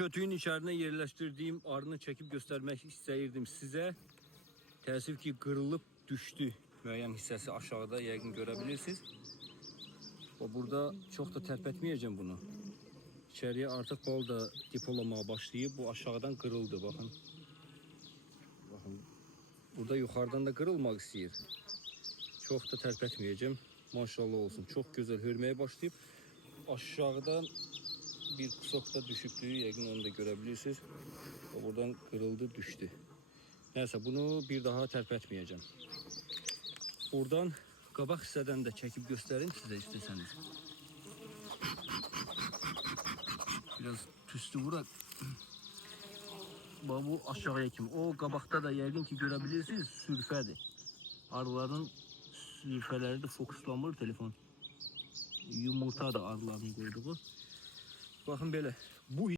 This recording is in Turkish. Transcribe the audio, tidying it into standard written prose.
kötüğün içerisine yerleştirdiğim arını çekip göstermek istəyirdim size. Təəssüf ki kırılıp düştü. Müəyyən hissəsi aşağıda yəqin görebilirsiniz. O burada çok da tərpətməyəcəm bunu. İçeriye artık bal da depolamaya başlayıb. Bu aşağıdan kırıldı bakın. Bakın. Burada yukarıdan da kırılmak istəyir. Çok da tərpətməyəcəm. Maşallah olsun. Çok güzel hörməyə başlayıb. Aşağıdan bir kusokta düşüklüğü yəqin onu da görebilirsiniz. O buradan kırıldı düştü. Neyse bunu bir daha tərpətməyəcəm. Buradan qabaq hissədən də çəkib göstərim sizə istəsəniz. Biraz tüstü vurak. Bu aşağıya kim? O qabaqda da yəqin ki görebilirsiniz sürfədir. Arıların sürfələri də fokuslanmır telefon. Yumurta da arıların qoyduğu. Bakın böyle. Bu